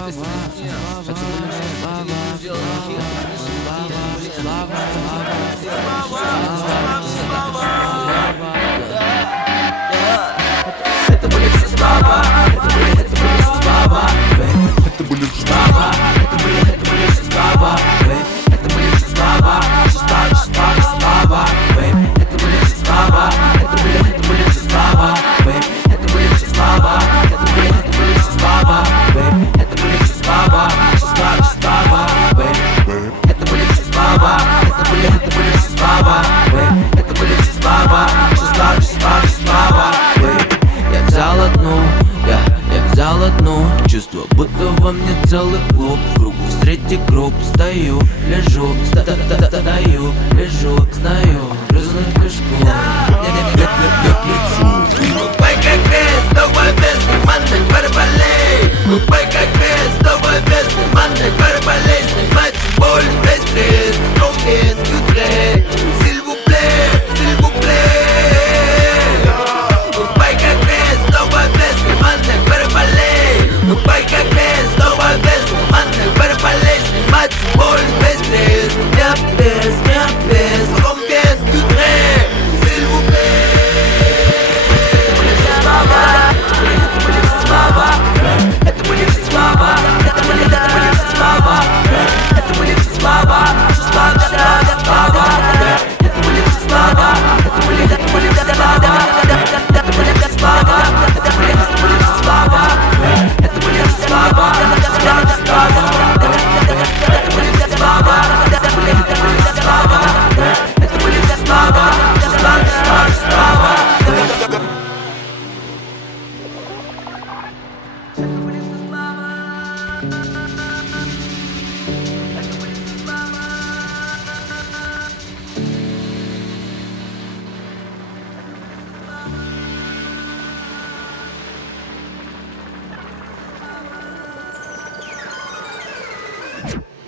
Это были все слова, это были все слова, это были все слова, это были все слова, слава, это были все слова, это были все слова, это были все слова, это были все слава, это были все слова, слава, это были все слова, это были все слава, это были все слава, слава. Я взял одну чувство, будто во мне целый клуб. В кругу среди групп стою, лежу, стою, лежу, знаю, грызных мешков. Я плечу. Упай как без, снова без, командой барбалей. Упай как без, снова без, командой барбалей. Снимать боль, без стресс, combien tu voudrais, s'il vous plaît, s'il vous plaît. Упай как без, снова без, командой барбалей. Упай как без, снова без, командой барбалей. Снимать боль, без стресс, не без, combien tu voudrais, s'il vous plaît. Это были все слова, это были все слова, это были все слова, слава, это были все слова, это были все слова, это были все слова, это были все слова, это были все слова, это были все слова, слава.